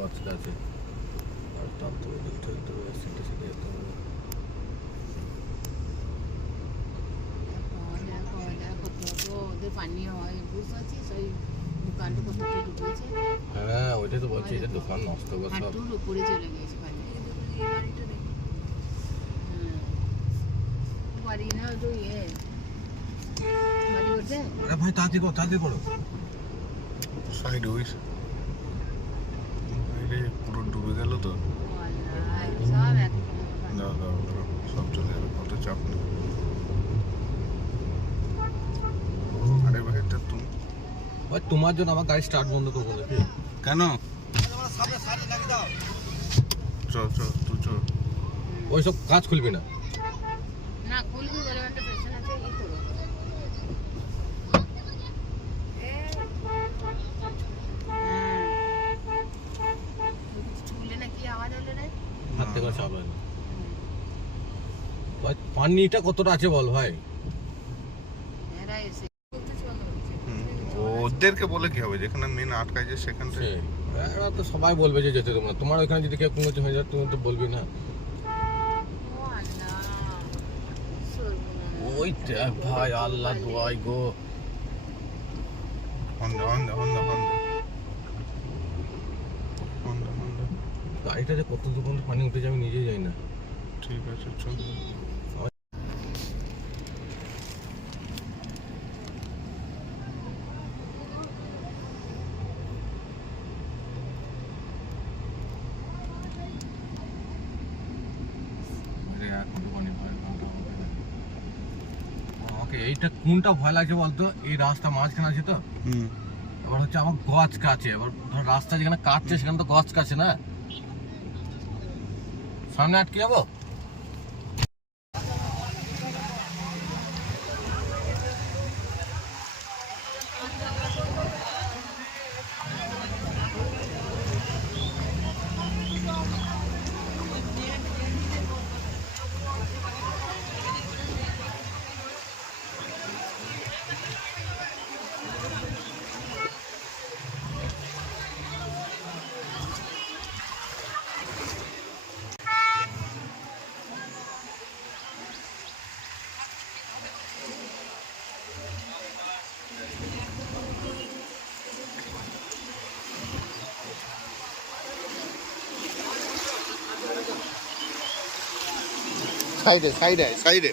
গছ গাছে আর তার তো সিটে সিটে যেতে হবে। হয় হ্যাঁ ওইটাই তো বলছি এটা দোকান নষ্ট করে উপরে চলে গেছে পানি। না তো ইয়ে। ভাই তাড়াতাড়ি করো তাড়াতাড়ি করো। সাইড পুরো ডুবে গেল তো? দাও দাও সব চলে যাবে কত চাপ নেই। আরে ভাই এটা তুমি ভাই তোমার জন্য আমার গাড়ি স্টার্ট বন্ধ করব কেন? চ চ তুই চ ওইসব কাজ খুলবি না। না খুলবি। হাত থেকে চাপ হয় না ভাই পানিটা কতটা আছে বল ভাই? ওদেরকে বলে কি হবে? যেখানে মেন আটকাইছে সেখান সে থেকে এরা তো সবাই বলবে যে যেতে তোমরা। তোমার ওইখানে যদি কেউ কোনো হয়ে যায় তুমি তো বলবি না। ও আল্লাহ। সর্বনাশ। ওই ভাই আল্লাহ দোয়াই গো। গাড়িটা যে কত দূর পর্যন্ত পানি উঠে যাবে নিজেই যাই না। ঠিক আছে চল। এইটা কোনটা ভয় লাগছে বলতো? এই রাস্তা মাঝখানে আছে তো? হুম। এবার হচ্ছে আমার গছ কাছে এবার ধর রাস্তা যেখানে কাটছে সেখানে তো গছ কাছে না? সামনে আটকে যাব? সাইডে সাইডে সাইডে।